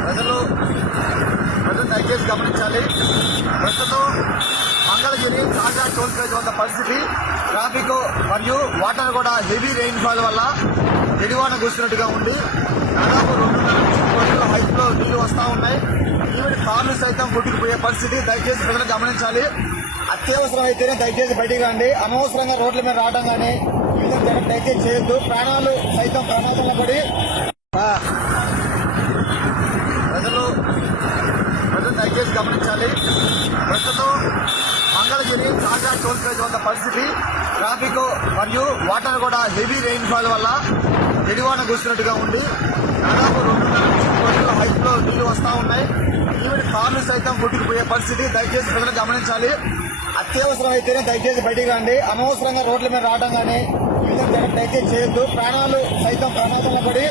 ప్రజలు ప్రజలు దయచేసి గమనించాలి. ప్రస్తుతం మంగళగిరి తాజా టోల్ ప్లాజా వద్ద పరిస్థితి ట్రాఫిక్ మరియు వాటర్ కూడా హెవీ రెయిన్ ఫాల్ వల్ల ఎడివాన కూర్చున్నట్టుగా ఉంది. దాదాపు రెండున్నర నుంచి హైట్లో నీళ్ళు వస్తూ ఉన్నాయి. ఈవెన్ కార్లు సైతం కొట్టుకుపోయే పరిస్థితి. దయచేసి ప్రజలు గమనించాలి. అత్యవసరం అయితేనే దయచేసి బయటికి రండి. అనవసరంగా రోడ్ల మీద రావడం కానీ ఈ విధంగా దయచేసి చేయొద్దు. ప్రాణాలు సైతం ప్రమాదంలో పడి ఆ, ప్రజలు ప్రజలు దయచేసి గమనించాలి. ప్రస్తుతం మంగళగిరి తాజా టోల్ ప్లేజ్ వద్ద పరిస్థితి ట్రాఫిక్ మరియు వాటర్ కూడా హెవీ రెయిన్ఫాల్ వల్ల ఎడివాన కూర్చున్నట్టుగా ఉంది. దాదాపు రెండున్నర నుంచి మూడు హైట్లో నీళ్ళు వస్తూ ఉన్నాయి. ఈవెన్ కార్లు సైతం కొట్టుకుపోయే పరిస్థితి. దయచేసి ప్రజలు గమనించాలి. అత్యవసరం అయితేనే దయచేసి బయటికి రండి. అనవసరంగా రోడ్ల మీద రావడం కానీ ఈ విధంగా దయచేసి చేయొద్దు. ప్రాణాలు సైతం ప్రమాదంలో పడి